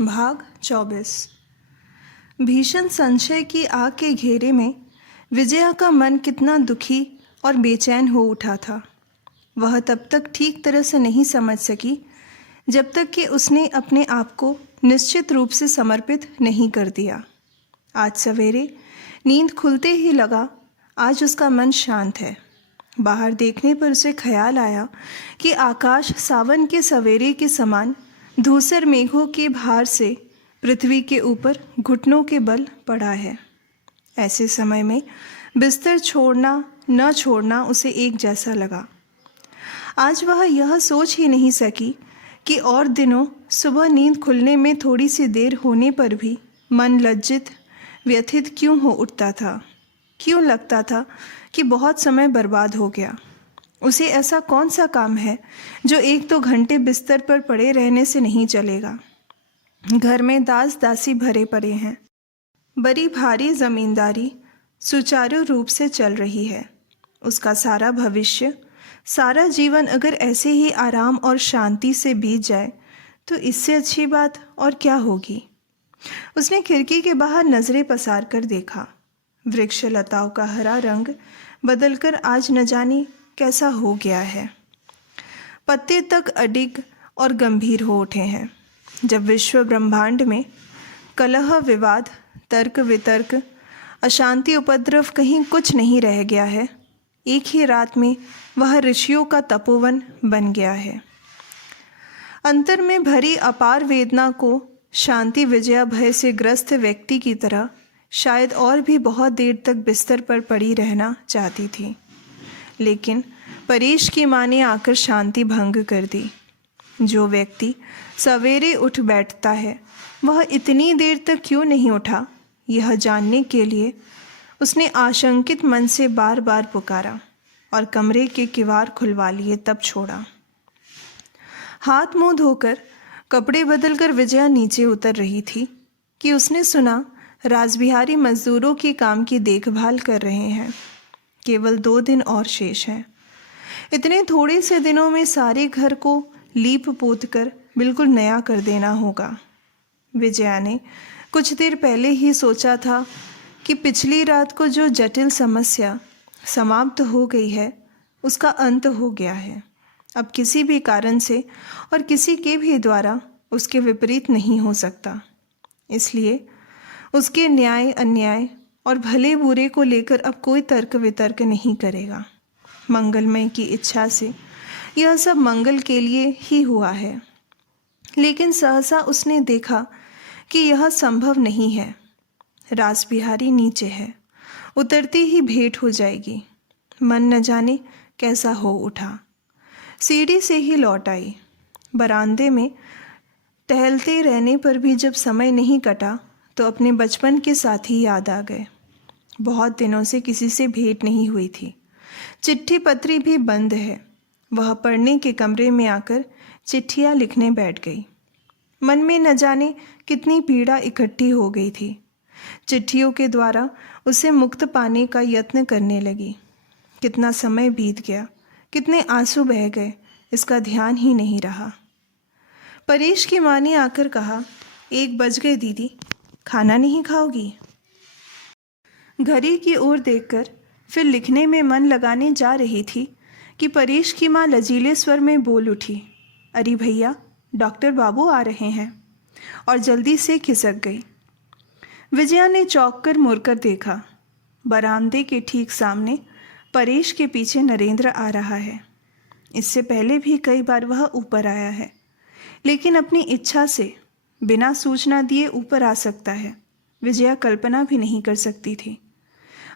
भाग 24। भीषण संशय की आग के घेरे में विजया का मन कितना दुखी और बेचैन हो उठा था, वह तब तक ठीक तरह से नहीं समझ सकी जब तक कि उसने अपने आप को निश्चित रूप से समर्पित नहीं कर दिया। आज सवेरे नींद खुलते ही लगा आज उसका मन शांत है। बाहर देखने पर उसे ख्याल आया कि आकाश सावन के सवेरे के समान धूसर मेघों के भार से पृथ्वी के ऊपर घुटनों के बल पड़ा है। ऐसे समय में बिस्तर छोड़ना न छोड़ना उसे एक जैसा लगा। आज वह यह सोच ही नहीं सकी कि और दिनों सुबह नींद खुलने में थोड़ी सी देर होने पर भी मन लज्जित व्यथित क्यों हो उठता था। क्यों लगता था कि बहुत समय बर्बाद हो गया। उसे ऐसा कौन सा काम है जो 1-2 घंटे बिस्तर पर पड़े रहने से नहीं चलेगा। घर में दास दासी भरे पड़े हैं। बड़ी भारी जमींदारी सुचारू रूप से चल रही है। उसका सारा भविष्य, सारा जीवन अगर ऐसे ही आराम और शांति से बीत जाए तो इससे अच्छी बात और क्या होगी। उसने खिड़की के बाहर नजरें पसार कर देखा। वृक्ष लताओं का हरा रंग बदलकर आज न जाने कैसा हो गया है। पत्ते तक अडिग और गंभीर हो उठे हैं। जब विश्व ब्रह्मांड में कलह विवाद तर्क वितर्क अशांति उपद्रव कहीं कुछ नहीं रह गया है, एक ही रात में वह ऋषियों का तपोवन बन गया है। अंतर में भरी अपार वेदना को शांति विजया भय से ग्रस्त व्यक्ति की तरह शायद और भी बहुत देर तक बिस्तर पर पड़ी रहना चाहती थी, लेकिन परेश की माँ ने आकर शांति भंग कर दी। जो व्यक्ति सवेरे उठ बैठता है वह इतनी देर तक क्यों नहीं उठा, यह जानने के लिए उसने आशंकित मन से बार बार पुकारा और कमरे के किवाड़ खुलवा लिए, तब छोड़ा। हाथ मुंह धोकर कपड़े बदलकर विजया नीचे उतर रही थी कि उसने सुना राजबिहारी मजदूरों के काम की देखभाल कर रहे हैं। केवल 2 दिन और शेष हैं। इतने थोड़े से दिनों में सारे घर को लीप पोत कर बिल्कुल नया कर देना होगा। विजया ने कुछ देर पहले ही सोचा था कि पिछली रात को जो जटिल समस्या समाप्त हो गई है उसका अंत हो गया है। अब किसी भी कारण से और किसी के भी द्वारा उसके विपरीत नहीं हो सकता। इसलिए उसके न्याय अन्याय और भले बुरे को लेकर अब कोई तर्क वितर्क नहीं करेगा। मंगलमय की इच्छा से यह सब मंगल के लिए ही हुआ है, लेकिन सहसा उसने देखा कि यह संभव नहीं है। रासबिहारी नीचे है, उतरती ही भेंट हो जाएगी। मन न जाने कैसा हो उठा। सीढ़ी से ही लौट आई। बरामदे में टहलते रहने पर भी जब समय नहीं कटा तो अपने बचपन के साथी याद आ गए। बहुत दिनों से किसी से भेंट नहीं हुई थी। चिट्ठी पत्री भी बंद है। वह पढ़ने के कमरे में आकर चिट्ठियाँ लिखने बैठ गई। मन में न जाने कितनी पीड़ा इकट्ठी हो गई थी। चिट्ठियों के द्वारा उसे मुक्त पाने का यत्न करने लगी। कितना समय बीत गया, कितने आंसू बह गए, इसका ध्यान ही नहीं रहा। परेश की माँ ने आकर कहा, 1 बज गए दीदी, खाना नहीं खाओगी? घड़ी की ओर देखकर फिर लिखने में मन लगाने जा रही थी कि परेश की माँ लजीले स्वर में बोल उठी, अरे भैया, डॉक्टर बाबू आ रहे हैं, और जल्दी से खिसक गई। विजया ने चौंक कर मुड़कर देखा। बरामदे के ठीक सामने परेश के पीछे नरेंद्र आ रहा है। इससे पहले भी कई बार वह ऊपर आया है, लेकिन अपनी इच्छा से बिना सूचना दिए ऊपर आ सकता है, विजया कल्पना भी नहीं कर सकती थी।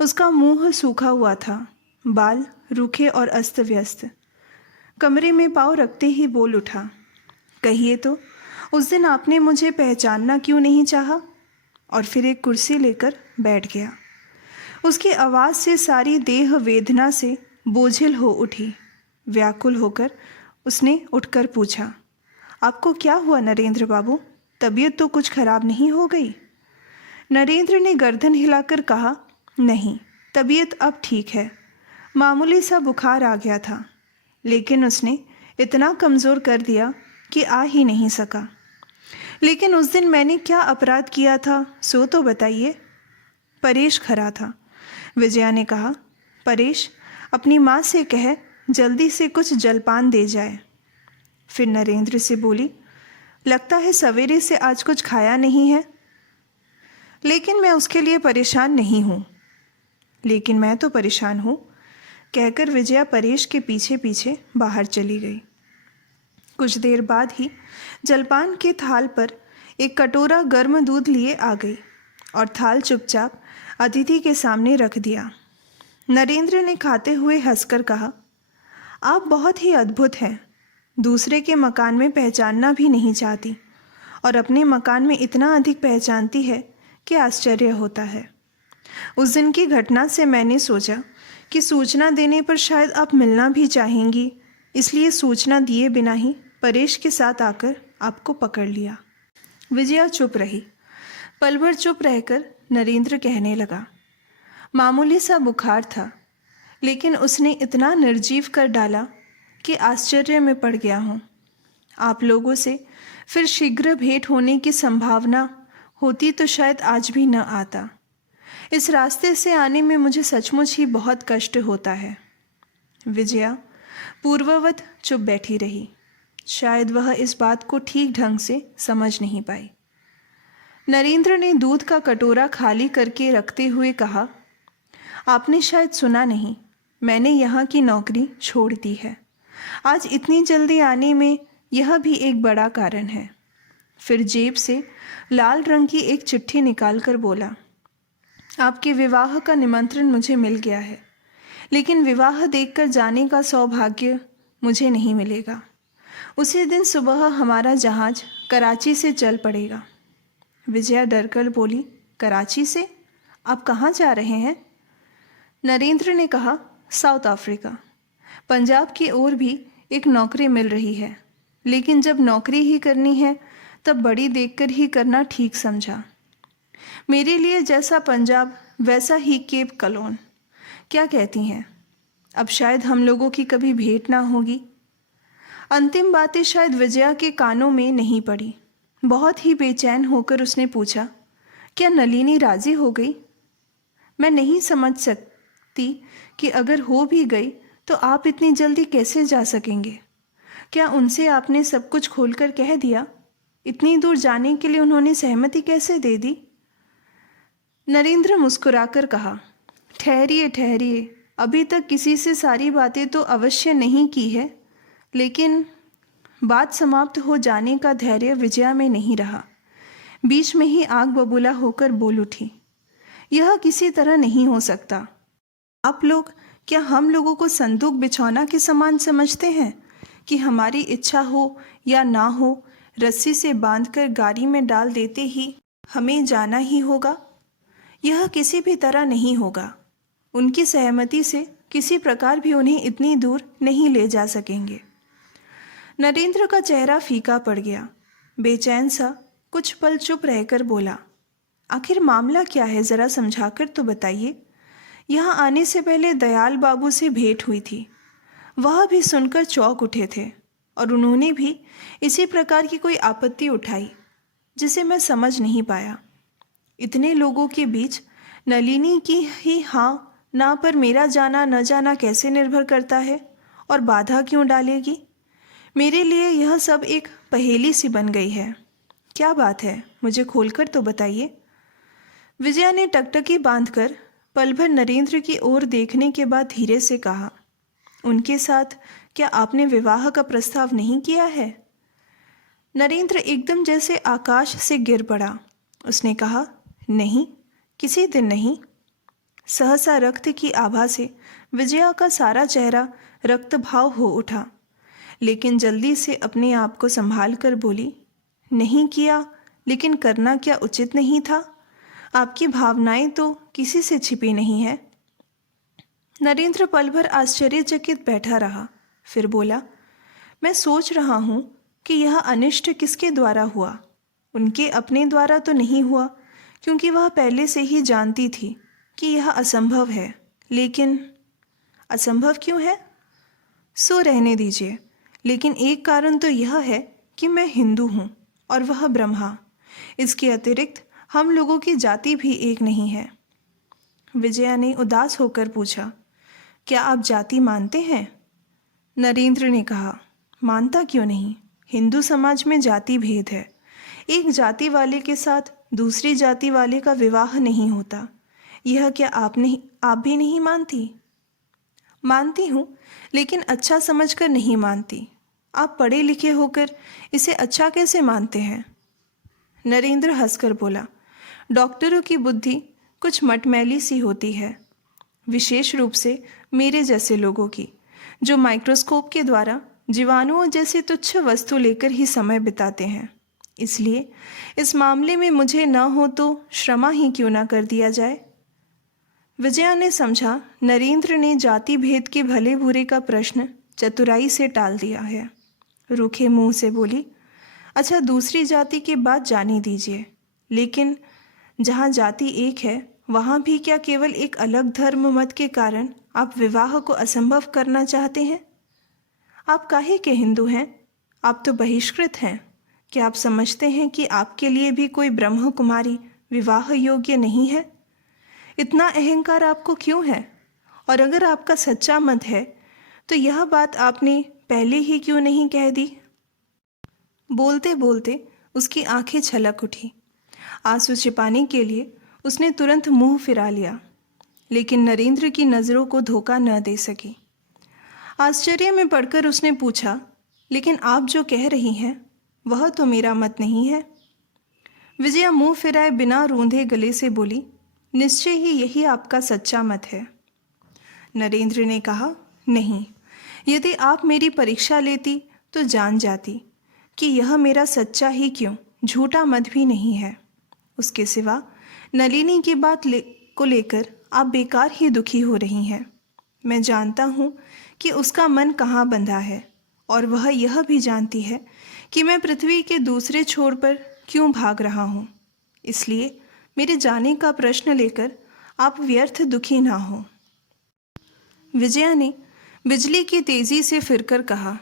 उसका मुंह सूखा हुआ था, बाल रूखे और अस्त व्यस्त। कमरे में पाँव रखते ही बोल उठा, कहिए तो, उस दिन आपने मुझे पहचानना क्यों नहीं चाहा? और फिर एक कुर्सी लेकर बैठ गया। उसकी आवाज़ से सारी देह वेदना से बोझिल हो उठी। व्याकुल होकर उसने उठकर पूछा, आपको क्या हुआ नरेंद्र बाबू? तबीयत तो कुछ खराब नहीं हो गई? नरेंद्र ने गर्दन हिलाकर कहा, नहीं, तबीयत अब ठीक है। मामूली सा बुखार आ गया था, लेकिन उसने इतना कमज़ोर कर दिया कि आ ही नहीं सका। लेकिन उस दिन मैंने क्या अपराध किया था सो तो बताइए। परेश खड़ा था। विजया ने कहा, परेश, अपनी माँ से कह जल्दी से कुछ जलपान दे जाए। फिर नरेंद्र से बोली, लगता है सवेरे से आज कुछ खाया नहीं है। लेकिन मैं उसके लिए परेशान नहीं हूँ। लेकिन मैं तो परेशान हूँ, कहकर विजया परेश के पीछे पीछे बाहर चली गई। कुछ देर बाद ही जलपान के थाल पर एक कटोरा गर्म दूध लिए आ गई और थाल चुपचाप अतिथि के सामने रख दिया। नरेंद्र ने खाते हुए हंसकर कहा, आप बहुत ही अद्भुत हैं। दूसरे के मकान में पहचानना भी नहीं चाहती और अपने मकान में इतना अधिक पहचानती है कि आश्चर्य होता है। उस दिन की घटना से मैंने सोचा कि सूचना देने पर शायद आप मिलना भी चाहेंगी, इसलिए सूचना दिए बिना ही परेश के साथ आकर आपको पकड़ लिया। विजया चुप रही। पल भर चुप रहकर नरेंद्र कहने लगा, मामूली सा बुखार था, लेकिन उसने इतना निर्जीव कर डाला कि आश्चर्य में पड़ गया हूँ। आप लोगों से फिर शीघ्र भेंट होने की संभावना होती तो शायद आज भी न आता। इस रास्ते से आने में मुझे सचमुच ही बहुत कष्ट होता है। विजया पूर्ववत चुप बैठी रही। शायद वह इस बात को ठीक ढंग से समझ नहीं पाई। नरेंद्र ने दूध का कटोरा खाली करके रखते हुए कहा, आपने शायद सुना नहीं, मैंने यहाँ की नौकरी छोड़ दी है। आज इतनी जल्दी आने में यह भी एक बड़ा कारण है। फिर जेब से लाल रंग की एक चिट्ठी निकालकर बोला, आपके विवाह का निमंत्रण मुझे मिल गया है, लेकिन विवाह देखकर जाने का सौभाग्य मुझे नहीं मिलेगा। उसी दिन सुबह हमारा जहाज कराची से चल पड़ेगा। विजया डरकर बोली, कराची से? आप कहाँ जा रहे हैं? नरेंद्र ने कहा, साउथ अफ्रीका। पंजाब की ओर भी एक नौकरी मिल रही है, लेकिन जब नौकरी ही करनी है तब बड़ी देखकर ही करना ठीक समझा। मेरे लिए जैसा पंजाब वैसा ही केप कलोन। क्या कहती हैं? अब शायद हम लोगों की कभी भेंट ना होगी। अंतिम बातें शायद विजया के कानों में नहीं पड़ी। बहुत ही बेचैन होकर उसने पूछा, क्या नलिनी राजी हो गई? मैं नहीं समझ सकती कि अगर हो भी गई तो आप इतनी जल्दी कैसे जा सकेंगे? क्या उनसे आपने सब कुछ खोलकर कह दिया? इतनी दूर जाने के लिए उन्होंने सहमति कैसे दे दी? नरेंद्र मुस्कुराकर कहा, ठहरिए ठहरिए, अभी तक किसी से सारी बातें तो अवश्य नहीं की है। लेकिन बात समाप्त हो जाने का धैर्य विजया में नहीं रहा। बीच में ही आग बबूला होकर बोल उठी, यह किसी तरह नहीं हो सकता। आप लोग क्या हम लोगों को संदूक बिछौना के समान समझते हैं कि हमारी इच्छा हो या ना हो रस्सी से बांधकर गाड़ी में डाल देते ही हमें जाना ही होगा? यह किसी भी तरह नहीं होगा। उनकी सहमति से किसी प्रकार भी उन्हें इतनी दूर नहीं ले जा सकेंगे। नरेंद्र का चेहरा फीका पड़ गया। बेचैन सा कुछ पल चुप रहकर बोला, आखिर मामला क्या है, ज़रा समझाकर तो बताइए। यहाँ आने से पहले दयाल बाबू से भेंट हुई थी। वह भी सुनकर चौंक उठे थे और उन्होंने भी इसी प्रकार की कोई आपत्ति उठाई जिसे मैं समझ नहीं पाया। इतने लोगों के बीच नलिनी की ही हाँ ना पर मेरा जाना न जाना कैसे निर्भर करता है और बाधा क्यों डालेगी? मेरे लिए यह सब एक पहेली सी बन गई है। क्या बात है, मुझे खोलकर तो बताइए। विजया ने टकटकी बांधकर पल भर नरेंद्र की ओर देखने के बाद धीरे से कहा, उनके साथ क्या आपने विवाह का प्रस्ताव नहीं किया है? नरेंद्र एकदम जैसे आकाश से गिर पड़ा। उसने कहा, नहीं, किसी दिन नहीं। सहसा रक्त की आभा से विजया का सारा चेहरा रक्तभाव हो उठा, लेकिन जल्दी से अपने आप को संभाल कर बोली, नहीं किया, लेकिन करना क्या उचित नहीं था? आपकी भावनाएं तो किसी से छिपी नहीं है। नरेंद्र पल भर आश्चर्यचकित बैठा रहा, फिर बोला, मैं सोच रहा हूँ कि यह अनिष्ट किसके द्वारा हुआ। उनके अपने द्वारा तो नहीं हुआ, क्योंकि वह पहले से ही जानती थी कि यह असंभव है। लेकिन असंभव क्यों है? सो रहने दीजिए। लेकिन एक कारण तो यह है कि मैं हिंदू हूँ और वह ब्रह्मा। इसके अतिरिक्त हम लोगों की जाति भी एक नहीं है। विजया ने उदास होकर पूछा, क्या आप जाति मानते हैं? नरेंद्र ने कहा, मानता क्यों नहीं। हिंदू समाज में जाति भेद है। एक जाति वाले के साथ दूसरी जाति वाले का विवाह नहीं होता। यह क्या आप भी नहीं मानती? मानती हूँ, लेकिन अच्छा समझकर नहीं मानती। आप पढ़े लिखे होकर इसे अच्छा कैसे मानते हैं? नरेंद्र हंसकर बोला, डॉक्टरों की बुद्धि कुछ मटमैली सी होती है, विशेष रूप से मेरे जैसे लोगों की, जो माइक्रोस्कोप के द्वारा जीवाणुओं जैसी तुच्छ वस्तु लेकर ही समय बिताते हैं। इसलिए इस मामले में मुझे न हो तो क्षमा ही क्यों ना कर दिया जाए। विजया ने समझा नरेंद्र ने जाति भेद के भले बुरे का प्रश्न चतुराई से टाल दिया है। रूखे मुंह से बोली, अच्छा दूसरी जाति की बात जाने दीजिए, लेकिन जहाँ जाति एक है वहाँ भी क्या केवल एक अलग धर्म मत के कारण आप विवाह को असंभव करना चाहते हैं? आप काहे के हिंदू हैं? आप तो बहिष्कृत हैं। क्या आप समझते हैं कि आपके लिए भी कोई ब्रह्म कुमारी विवाह योग्य नहीं है? इतना अहंकार आपको क्यों है? और अगर आपका सच्चा मत है तो यह बात आपने पहले ही क्यों नहीं कह दी? बोलते बोलते उसकी आंखें छलक उठी। आंसू छिपाने के लिए उसने तुरंत मुंह फिरा लिया, लेकिन नरेंद्र की नज़रों को धोखा न दे सकी। आश्चर्य में पड़कर उसने पूछा, लेकिन आप जो कह रही हैं वह तो मेरा मत नहीं है। विजया मुंह फिराए बिना रूंधे गले से बोली, निश्चय ही यही आपका सच्चा मत है। नरेंद्र ने कहा, नहीं, यदि आप मेरी परीक्षा लेती तो जान जाती कि यह मेरा सच्चा ही क्यों झूठा मत भी नहीं है। उसके सिवा नलिनी की बात को लेकर आप बेकार ही दुखी हो रही हैं। मैं जानता हूँ कि उसका मन कहाँ बंधा है, और वह यह भी जानती है कि मैं पृथ्वी के दूसरे छोर पर क्यों भाग रहा हूँ। इसलिए मेरे जाने का प्रश्न लेकर आप व्यर्थ दुखी ना हो। विजया ने बिजली की तेजी से फिरकर कहा,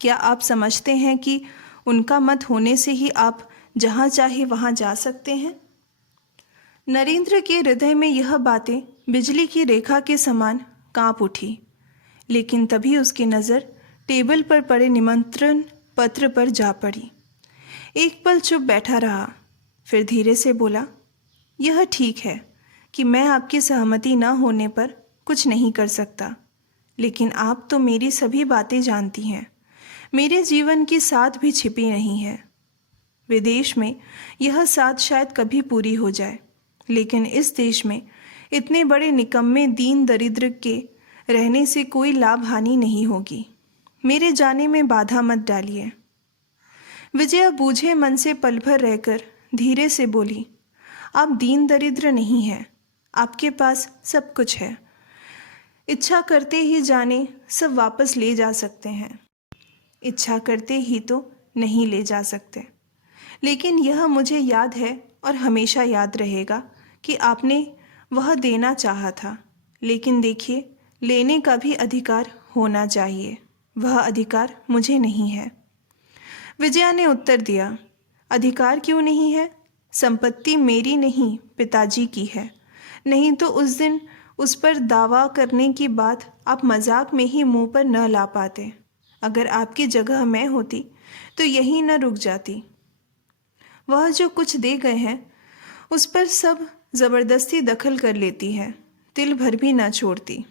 क्या आप समझते हैं कि उनका मत होने से ही आप जहाँ चाहे वहाँ जा सकते हैं? नरेंद्र के हृदय में यह बातें बिजली की रेखा के समान कांप उठी, लेकिन तभी उसकी नज़र टेबल पर पड़े निमंत्रण पत्र पर जा पड़ी। एक पल चुप बैठा रहा, फिर धीरे से बोला, यह ठीक है कि मैं आपकी सहमति न होने पर कुछ नहीं कर सकता, लेकिन आप तो मेरी सभी बातें जानती हैं। मेरे जीवन की साथ भी छिपी नहीं है। विदेश में यह साथ शायद कभी पूरी हो जाए, लेकिन इस देश में इतने बड़े निकम्मे दीन दरिद्र के रहने से कोई लाभ हानि नहीं होगी। मेरे जाने में बाधा मत डालिए। विजया बूझे मन से पल भर रहकर धीरे से बोली, आप दीन दरिद्र नहीं हैं, आपके पास सब कुछ है। इच्छा करते ही जाने सब वापस ले जा सकते हैं, इच्छा करते ही तो नहीं ले जा सकते। लेकिन यह मुझे याद है और हमेशा याद रहेगा कि आपने वह देना चाहा था, लेकिन देखिए, लेने का भी अधिकार होना चाहिए। वह अधिकार मुझे नहीं है। विजया ने उत्तर दिया, अधिकार क्यों नहीं है? संपत्ति मेरी नहीं, पिताजी की है। नहीं तो उस दिन उस पर दावा करने की बात आप मजाक में ही मुंह पर न ला पाते। अगर आपकी जगह मैं होती तो यहीं न रुक जाती। वह जो कुछ दे गए हैं उस पर सब ज़बरदस्ती दखल कर लेती है, तिल भर भी ना छोड़ती।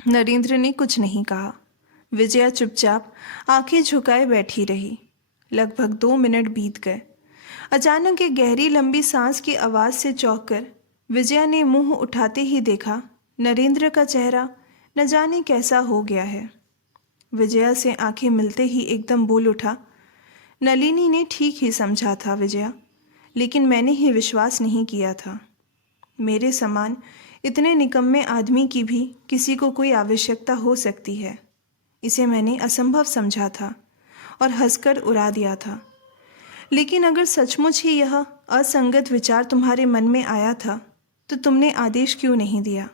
नरेंद्र ने कुछ नहीं कहा। विजया चुपचाप आंखें झुकाए बैठी रही। लगभग 2 मिनट बीत गए। अचानक एक गहरी लंबी सांस की आवाज़ से चौंककर विजया ने मुंह उठाते ही देखा, नरेंद्र का चेहरा न जाने कैसा हो गया है। विजया से आंखें मिलते ही एकदम बोल उठा, नलिनी ने ठीक ही समझा था विजया, लेकिन मैंने ही विश्वास नहीं किया था। मेरे समान इतने निकम्मे आदमी की भी किसी को कोई आवश्यकता हो सकती है, इसे मैंने असंभव समझा था और हंसकर उड़ा दिया था। लेकिन अगर सचमुच ही यह असंगत विचार तुम्हारे मन में आया था तो तुमने आदेश क्यों नहीं दिया?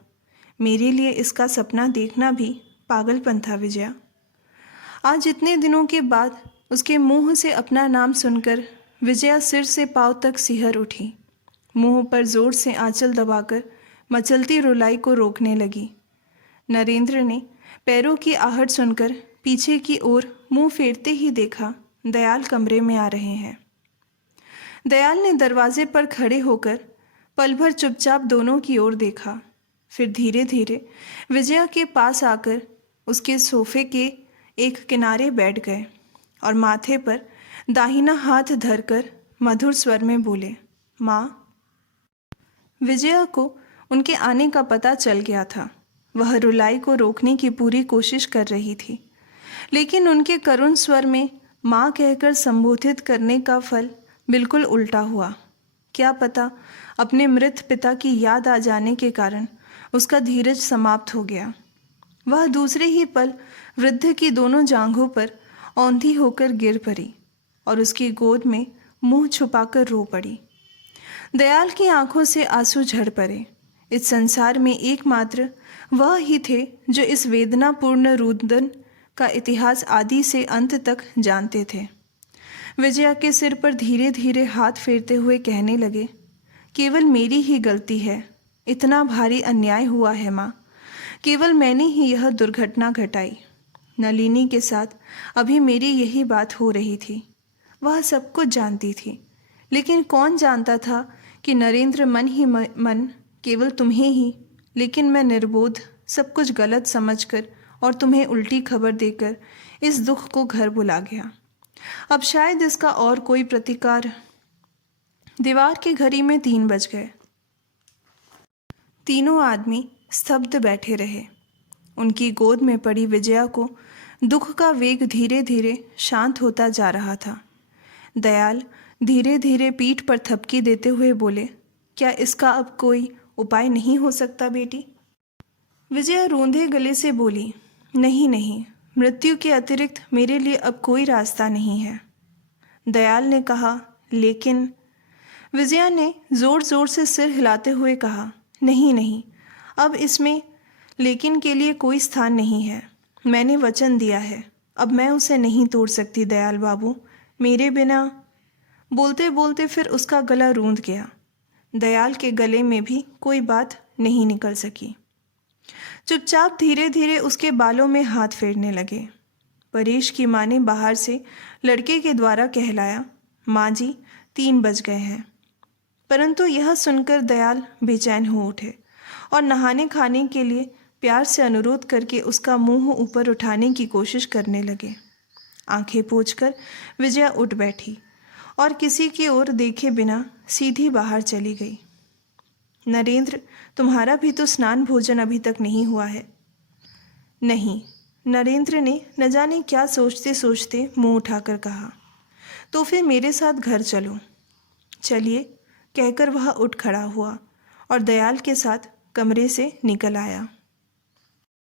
मेरे लिए इसका सपना देखना भी पागलपन था विजया। आज इतने दिनों के बाद उसके मुंह से अपना नाम सुनकर विजया सिर से पांव तक सिहर उठी। मुंह पर जोर से आंचल दबाकर मचलती रुलाई को रोकने लगी। नरेंद्र ने पैरों की आहट सुनकर पीछे की ओर मुंह फेरते ही देखा दयाल कमरे में आ रहे हैं। दयाल ने दरवाजे पर खड़े होकर पल भर चुपचाप दोनों की ओर देखा, फिर धीरे धीरे विजया के पास आकर उसके सोफे के एक किनारे बैठ गए और माथे पर दाहिना हाथ धरकर मधुर स्वर में बोले, माँ। विजया को उनके आने का पता चल गया था। वह रुलाई को रोकने की पूरी कोशिश कर रही थी, लेकिन उनके करुण स्वर में माँ कहकर संबोधित करने का फल बिल्कुल उल्टा हुआ। क्या पता अपने मृत पिता की याद आ जाने के कारण उसका धीरज समाप्त हो गया। वह दूसरे ही पल वृद्ध की दोनों जांघों पर औंधी होकर गिर पड़ी और उसकी गोद में मुंह छुपाकर रो पड़ी। दयाल की आंखों से आंसू झड़ पड़े। इस संसार में एकमात्र वह ही थे जो इस वेदनापूर्ण रुदन का इतिहास आदि से अंत तक जानते थे। विजया के सिर पर धीरे धीरे हाथ फेरते हुए कहने लगे, केवल मेरी ही गलती है, इतना भारी अन्याय हुआ है माँ, केवल मैंने ही यह दुर्घटना घटाई। नलिनी के साथ अभी मेरी यही बात हो रही थी। वह सब कुछ जानती थी, लेकिन कौन जानता था कि नरेंद्र मन ही मन केवल तुम्हें ही, लेकिन मैं निर्बोध सब कुछ गलत समझकर और तुम्हें उल्टी खबर देकर इस दुख को घर बुला गया। अब शायद इसका और कोई प्रतिकार। दीवार की घड़ी में 3 बज गए। तीनों आदमी स्तब्ध बैठे रहे। उनकी गोद में पड़ी विजया को दुख का वेग धीरे धीरे शांत होता जा रहा था। दयाल धीरे धीरे पीठ पर थपकी देते हुए बोले, क्या इसका अब कोई उपाय नहीं हो सकता बेटी? विजया रोंधे गले से बोली, नहीं नहीं, मृत्यु के अतिरिक्त मेरे लिए अब कोई रास्ता नहीं है। दयाल ने कहा, लेकिन। विजया ने ज़ोर ज़ोर से सिर हिलाते हुए कहा, नहीं नहीं, अब इसमें लेकिन के लिए कोई स्थान नहीं है। मैंने वचन दिया है, अब मैं उसे नहीं तोड़ सकती दयाल बाबू, मेरे बिना। बोलते बोलते फिर उसका गला रूंध गया। दयाल के गले में भी कोई बात नहीं निकल सकी। चुपचाप धीरे धीरे उसके बालों में हाथ फेरने लगे। परेश की माँ ने बाहर से लड़के के द्वारा कहलाया, माँ जी 3 बज गए हैं। परंतु यह सुनकर दयाल बेचैन हो उठे और नहाने खाने के लिए प्यार से अनुरोध करके उसका मुंह ऊपर उठाने की कोशिश करने लगे। आंखें पोंछकर विजया उठ बैठी और किसी की ओर देखे बिना सीधी बाहर चली गई। नरेंद्र, तुम्हारा भी तो स्नान भोजन अभी तक नहीं हुआ है। नहीं, नरेंद्र ने न जाने क्या सोचते सोचते मुंह उठाकर कहा। तो फिर मेरे साथ घर चलो। चलिए, कहकर वह उठ खड़ा हुआ और दयाल के साथ कमरे से निकल आया।